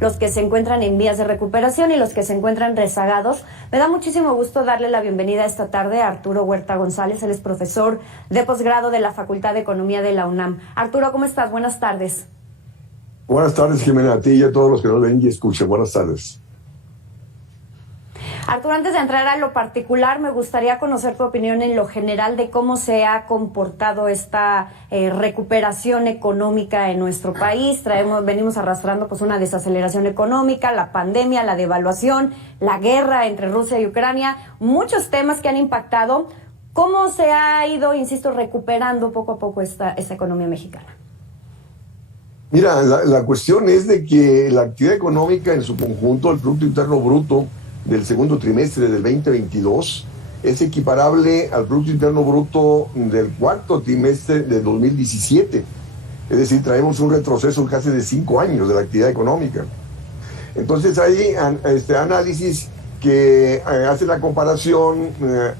los que se encuentran en vías de recuperación y los que se encuentran rezagados. Me da muchísimo gusto darle la bienvenida esta tarde a Arturo Huerta González. Él es profesor de posgrado de la Facultad de Economía de la UNAM. Arturo, ¿cómo estás? Buenas tardes. Buenas tardes, Jimena, a ti y a todos los que nos ven y escuchan. Buenas tardes. Arturo, antes de entrar a lo particular, me gustaría conocer tu opinión en lo general de cómo se ha comportado esta recuperación económica en nuestro país. Venimos arrastrando pues una desaceleración económica, la pandemia, la devaluación, la guerra entre Rusia y Ucrania, muchos temas que han impactado. ¿Cómo se ha ido, insisto, recuperando poco a poco esta economía mexicana? Mira, la cuestión es de que la actividad económica en su conjunto, el Producto Interno Bruto del segundo trimestre del 2022, es equiparable al Producto Interno Bruto del cuarto trimestre del 2017. Es decir, traemos un retroceso casi de 5 años de la actividad económica. Entonces hay análisis que hace la comparación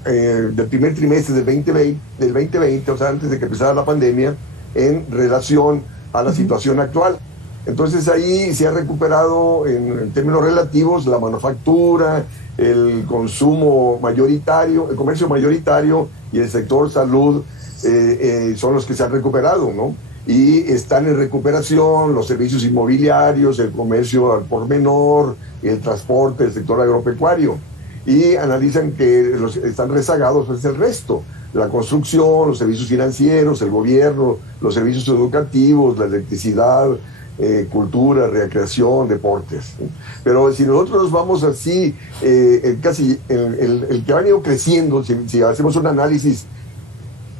del primer trimestre del 2020, o sea, antes de que empezara la pandemia, en relación a la situación actual. Entonces ahí se ha recuperado en términos relativos la manufactura, el consumo mayoritario, el comercio mayoritario y el sector salud son los que se han recuperado, ¿no? Y están en recuperación los servicios inmobiliarios, el comercio al por menor, el transporte, el sector agropecuario. Y analizan que están rezagados pues el resto, la construcción, los servicios financieros, el gobierno, los servicios educativos, la electricidad, cultura, recreación, deportes. Pero si nosotros nos vamos así, casi el que ha venido creciendo, si hacemos un análisis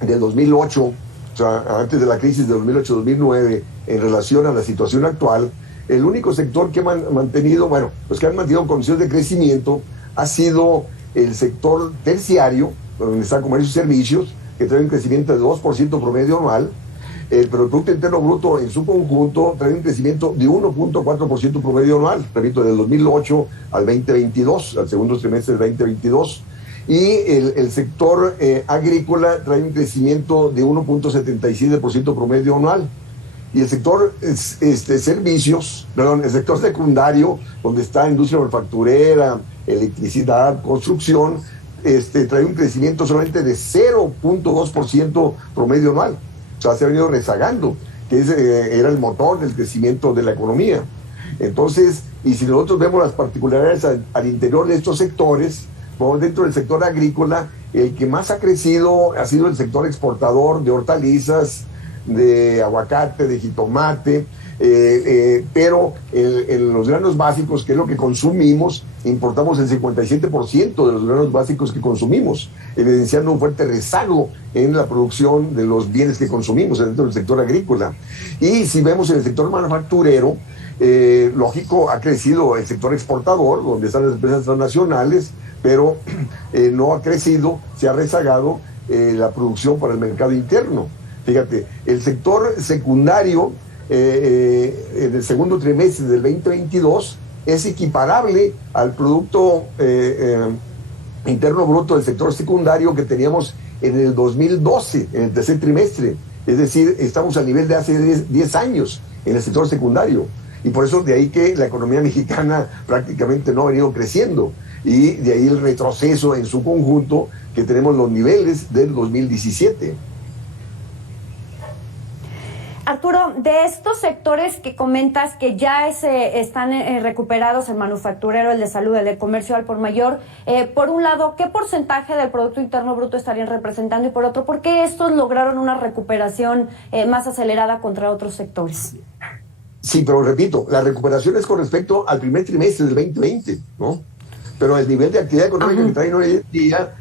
del 2008, o sea, antes de la crisis de 2008-2009, en relación a la situación actual, el único sector que han mantenido, bueno, los que han mantenido condiciones de crecimiento ha sido el sector terciario, donde están comercio y servicios, que trae un crecimiento de 2% promedio anual, pero el Producto Interno Bruto en su conjunto trae un crecimiento de 1.4% promedio anual, repito, del 2008 al 2022, al segundo trimestre del 2022. Y el sector agrícola trae un crecimiento de 1.77% promedio anual. Y el sector servicios, perdón, el sector secundario, donde está industria manufacturera, electricidad, construcción, trae un crecimiento solamente de 0.2% promedio anual. O sea, se ha venido rezagando, que era el motor del crecimiento de la economía. Entonces, y si nosotros vemos las particularidades al interior de estos sectores, por dentro del sector agrícola, el que más ha crecido ha sido el sector exportador de hortalizas, de aguacate, de jitomate, pero en los granos básicos, que es lo que consumimos, importamos el 57% de los granos básicos que consumimos, evidenciando un fuerte rezago en la producción de los bienes que consumimos dentro del sector agrícola. Y si vemos en el sector manufacturero, lógico, ha crecido el sector exportador, donde están las empresas transnacionales, pero no ha crecido, se ha rezagado la producción para el mercado interno. Fíjate, el sector secundario en el segundo trimestre del 2022 es equiparable al Producto Interno Bruto del sector secundario que teníamos en el 2012, en el tercer trimestre. Es decir, estamos a nivel de hace 10 años en el sector secundario. Y por eso de ahí que la economía mexicana prácticamente no ha venido creciendo. Y de ahí el retroceso en su conjunto, que tenemos los niveles del 2017. Arturo, de estos sectores que comentas que ya están recuperados, el manufacturero, el de salud, el de comercio al por mayor, por un lado, ¿qué porcentaje del Producto Interno Bruto estarían representando? Y por otro, ¿por qué estos lograron una recuperación más acelerada contra otros sectores? Sí, pero repito, la recuperación es con respecto al primer trimestre del 2020, ¿no? Pero el nivel de actividad económica que traen hoy en día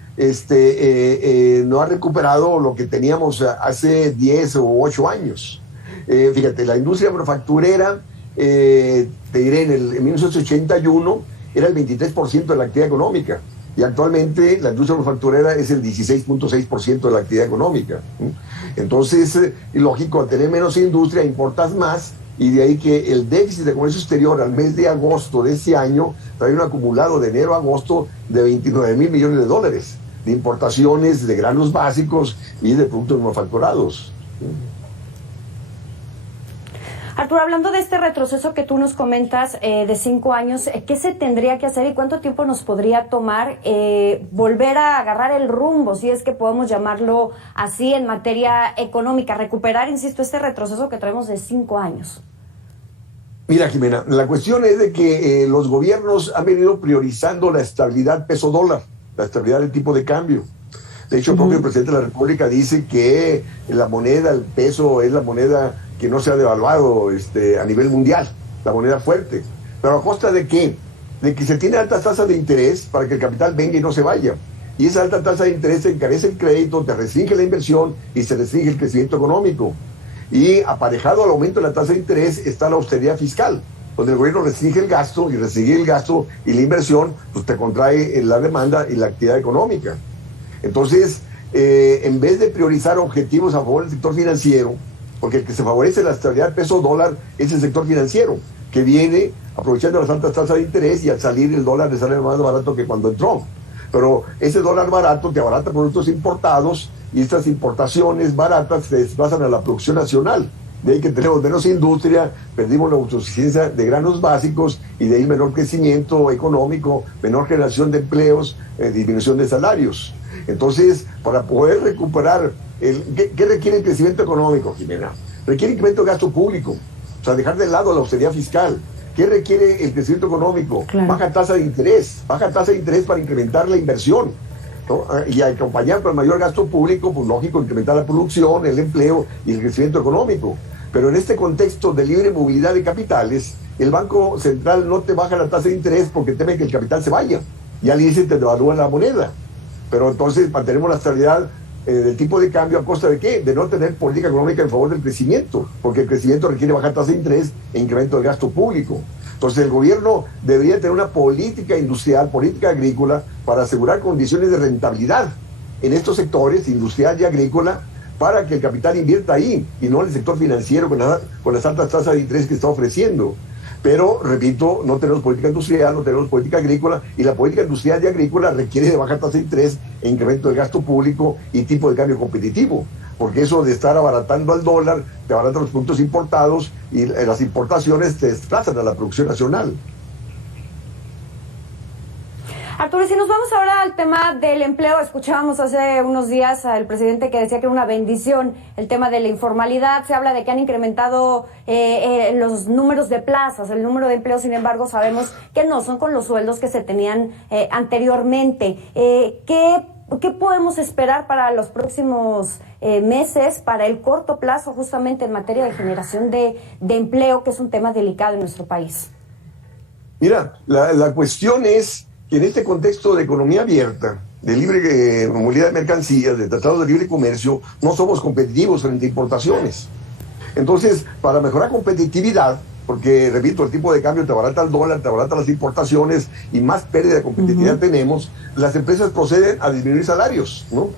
no ha recuperado lo que teníamos hace 10 o 8 años. Fíjate, la industria manufacturera, te diré, en 1981 era el 23% de la actividad económica, y actualmente la industria manufacturera es el 16.6% de la actividad económica. Entonces, lógico, al tener menos industria importas más, y de ahí que el déficit de comercio exterior al mes de agosto de ese año trae un acumulado de enero a agosto de 29,000 millones de dólares de importaciones de granos básicos y de productos manufacturados. Arturo, hablando de este retroceso que tú nos comentas de 5 años, ¿qué se tendría que hacer y cuánto tiempo nos podría tomar volver a agarrar el rumbo, si es que podemos llamarlo así, en materia económica, recuperar, insisto, este retroceso que traemos de 5 años? Mira, Jimena, la cuestión es de que los gobiernos han venido priorizando la estabilidad peso-dólar, la estabilidad del tipo de cambio. De hecho, el propio presidente de la República dice que la moneda, el peso, es la moneda que no se ha devaluado a nivel mundial, la moneda fuerte. ¿Pero a costa de qué? De que se tiene altas tasas de interés para que el capital venga y no se vaya. Y esa alta tasa de interés encarece el crédito, te restringe la inversión y se restringe el crecimiento económico. Y aparejado al aumento de la tasa de interés está la austeridad fiscal, donde el gobierno restringe el gasto, y restringir el gasto y la inversión, pues te contrae la demanda y la actividad económica. Entonces, en vez de priorizar objetivos a favor del sector financiero, porque el que se favorece la estabilidad del peso dólar es el sector financiero, que viene aprovechando las altas tasas de interés, y al salir el dólar le sale más barato que cuando entró. Pero ese dólar barato te abarata productos importados, y estas importaciones baratas se desplazan a la producción nacional. De ahí que tenemos menos industria, perdimos la autosuficiencia de granos básicos, y de ahí menor crecimiento económico, menor generación de empleos, disminución de salarios. Entonces, para poder recuperar, ¿qué requiere el crecimiento económico, Jimena? Requiere incremento de gasto público, o sea, dejar de lado la austeridad fiscal. ¿Qué requiere el crecimiento económico? Claro. Baja tasa de interés para incrementar la inversión, ¿no? Y acompañar con el mayor gasto público, pues lógico, incrementar la producción, el empleo y el crecimiento económico. Pero en este contexto de libre movilidad de capitales, el Banco Central no te baja la tasa de interés porque teme que el capital se vaya. Ya le dice, te devalúan la moneda. Pero entonces mantenemos la estabilidad del tipo de cambio a costa de ¿qué? De no tener política económica en favor del crecimiento, porque el crecimiento requiere bajar tasa de interés e incremento del gasto público. Entonces el gobierno debería tener una política industrial, política agrícola, para asegurar condiciones de rentabilidad en estos sectores, industrial y agrícola, para que el capital invierta ahí y no en el sector financiero con las altas tasas de interés que está ofreciendo. Pero, repito, no tenemos política industrial, no tenemos política agrícola, y la política industrial y agrícola requiere de bajar tasa de interés e incremento de gasto público y tipo de cambio competitivo, porque eso de estar abaratando al dólar, te abarata los productos importados, y las importaciones te desplazan a la producción nacional. Arturo, si nos vamos ahora al tema del empleo, escuchábamos hace unos días al presidente que decía que era una bendición el tema de la informalidad. Se habla de que han incrementado los números de plazas, el número de empleos. Sin embargo, sabemos que no son con los sueldos que se tenían anteriormente. ¿Qué podemos esperar para los próximos meses, para el corto plazo, justamente en materia de generación de empleo, que es un tema delicado en nuestro país? Mira, la cuestión es que en este contexto de economía abierta, de libre movilidad de mercancías, de tratados de libre comercio, no somos competitivos frente a importaciones. Entonces, para mejorar competitividad, porque, repito, el tipo de cambio te abarata el dólar, te abarata las importaciones y más pérdida de competitividad tenemos, las empresas proceden a disminuir salarios, ¿no?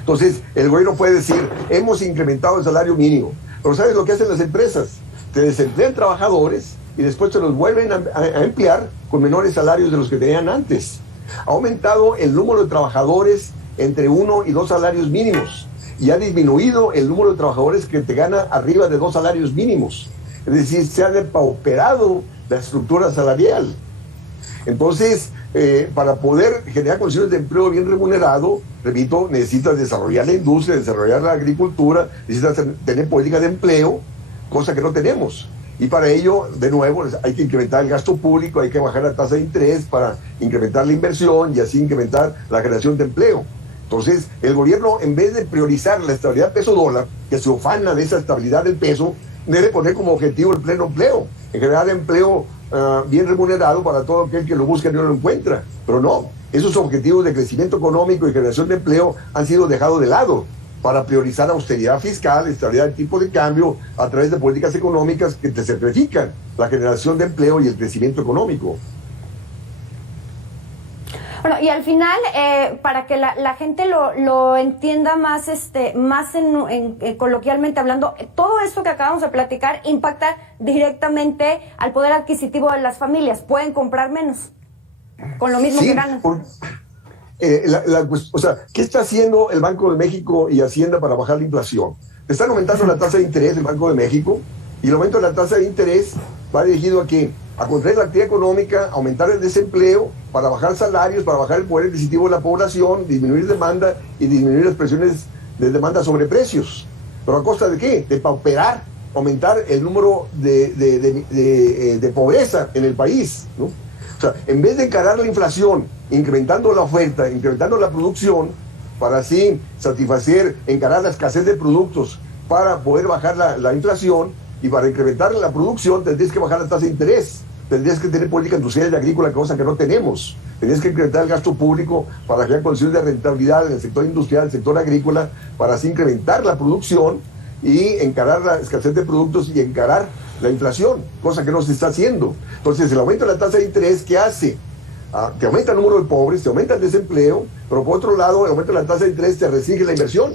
Entonces, el gobierno puede decir, hemos incrementado el salario mínimo, pero ¿sabes lo que hacen las empresas? Te desemplean trabajadores y después se los vuelven a emplear con menores salarios de los que tenían antes. Ha aumentado el número de trabajadores entre 1 y 2 salarios mínimos, y ha disminuido el número de trabajadores que te gana arriba de 2 salarios mínimos. Es decir, se ha depauperado la estructura salarial. Entonces, para poder generar condiciones de empleo bien remunerado, repito, necesitas desarrollar la industria, desarrollar la agricultura, necesitas tener política de empleo, cosa que no tenemos. Y para ello, de nuevo, hay que incrementar el gasto público, hay que bajar la tasa de interés para incrementar la inversión y así incrementar la generación de empleo. Entonces, el gobierno, en vez de priorizar la estabilidad peso-dólar, que se ufana de esa estabilidad del peso, debe poner como objetivo el pleno empleo, en generar empleo bien remunerado para todo aquel que lo busca y no lo encuentra. Pero no, esos objetivos de crecimiento económico y generación de empleo han sido dejados de lado para priorizar austeridad fiscal, estabilidad del tipo de cambio a través de políticas económicas que te certifican la generación de empleo y el crecimiento económico. Bueno, y al final, para que la gente lo entienda más, coloquialmente hablando, todo esto que acabamos de platicar impacta directamente al poder adquisitivo de las familias. Pueden comprar menos con lo mismo que ganan. O sea, ¿qué está haciendo el Banco de México y Hacienda para bajar la inflación? Están aumentando la tasa de interés del Banco de México, Y el aumento de la tasa de interés va dirigido a qué? A contraer la actividad económica, aumentar el desempleo, para bajar salarios, para bajar el poder adquisitivo de la población, disminuir demanda y disminuir las presiones de demanda sobre precios. ¿Pero a costa de qué? De pauperar, aumentar el número de pobreza en el país, ¿no? O sea, en vez de encarar la inflación, incrementando la oferta, incrementando la producción, para así satisfacer, encarar la escasez de productos para poder bajar la inflación, y para incrementar la producción tendrías que bajar la tasa de interés, tendrías que tener política industrial y agrícola, cosa que no tenemos, tendrías que incrementar el gasto público para crear condiciones de rentabilidad en el sector industrial, el sector agrícola, para así incrementar la producción y encarar la escasez de productos y encarar la inflación, cosa que no se está haciendo. Entonces el aumento de la tasa de interés, ¿qué hace? Te aumenta el número de pobres, te aumenta el desempleo, pero por otro lado el aumento de la tasa de interés te restringe la inversión.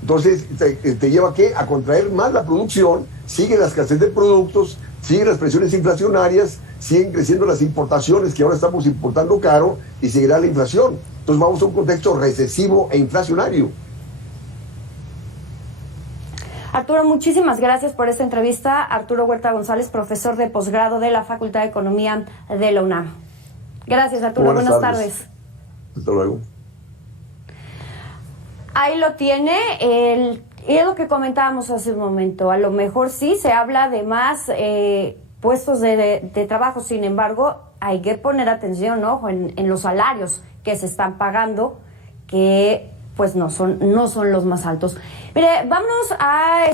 Entonces te lleva ¿a qué? A contraer más la producción, sigue la escasez de productos, siguen las presiones inflacionarias, siguen creciendo las importaciones, que ahora estamos importando caro, y seguirá la inflación. Entonces vamos a un contexto recesivo e inflacionario. Arturo, muchísimas gracias por esta entrevista. Arturo Huerta González, profesor de posgrado de la Facultad de Economía de la UNAM. Gracias, Arturo. Buenas tardes. Hasta luego. Ahí lo tiene, y es lo que comentábamos hace un momento. A lo mejor sí se habla de más puestos de trabajo, sin embargo, hay que poner atención, ojo, en los salarios que se están pagando, que pues no son los más altos. Mire, vámonos a